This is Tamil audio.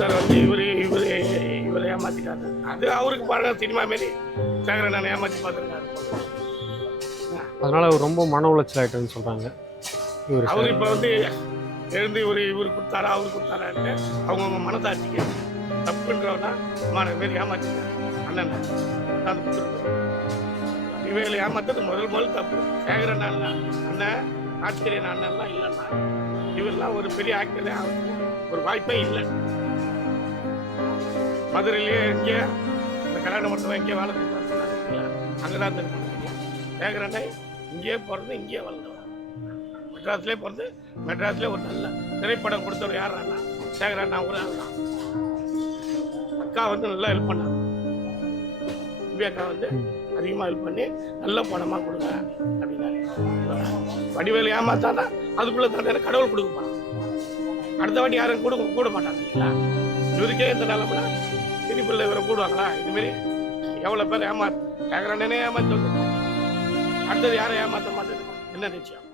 ஒருத்தர் வந்து இவரு இவரு இவரை ஏமாத்திட்டாரு. அது அவருக்கு பாருங்க சினிமா மாரி சேகரன் நான் ஏமாத்தி பார்த்துருக்காரு. அதனால அவர் ரொம்ப மன உளைச்சல் ஆயிட்டுன்னு சொல்றாங்க. இவர் அவர் இப்போ வந்து எழுந்து இவர் இவர் கொடுத்தாரா அவர் கொடுத்தாரான்ட்டு அவங்கவுங்க மனசாட்சிக்கு தப்புன்றவனா மாற மாரி ஏமாத்திட்டார். அண்ணன் அது கொடுத்துருக்கு இவைகளை ஏமாத்தது முதல் முதல் தப்பு. சேகரன் அண்ணன் அண்ணன் ஆச்சரியன் அண்ணன்லாம் இல்லைன்னா இவரெல்லாம் ஒரு பெரிய ஆக்டரே ஒரு வாய்ப்பே இல்லை. மதுரையிலேயே இங்கே இந்த கல்யாண மண்டபம் இங்கே வேலை செஞ்சாங்க அங்கே தான் தெரியும் இங்கேயே பிறந்து இங்கேயே வளர்ந்தவன் மெட்ராஸ்லேயே பிறந்து மெட்ராஸ்லேயே ஒரு நல்ல திரைப்படம் கொடுத்தவர் யாருன்னா அண்ணா ஒரு அண்ணா அக்கா வந்து நல்லா ஹெல்ப் பண்ணாங்க. திவ்யா அக்கா வந்து அதிகமாக ஹெல்ப் பண்ணி நல்ல படமாக கொடுங்க அப்படின்னாரு. வடிவேல் ஏமாத்தானா அதுக்குள்ளே தானே கடவுள் கொடுக்க மாட்டாங்க அடுத்த வாட்டி யாரும் கூட கூட மாட்டாங்க இல்லைங்களா? இவருக்கே இந்த நிலமைனா திருப்பிள்ள இவரை கூடுவாங்களா இதுமாரி எவ்வளோ பேர் ஏமாத்து சேகரனே ஏமாத்தி வந்து அடுத்தது யாரும் ஏமாற்ற மாட்டேது என்ன நிச்சயம்?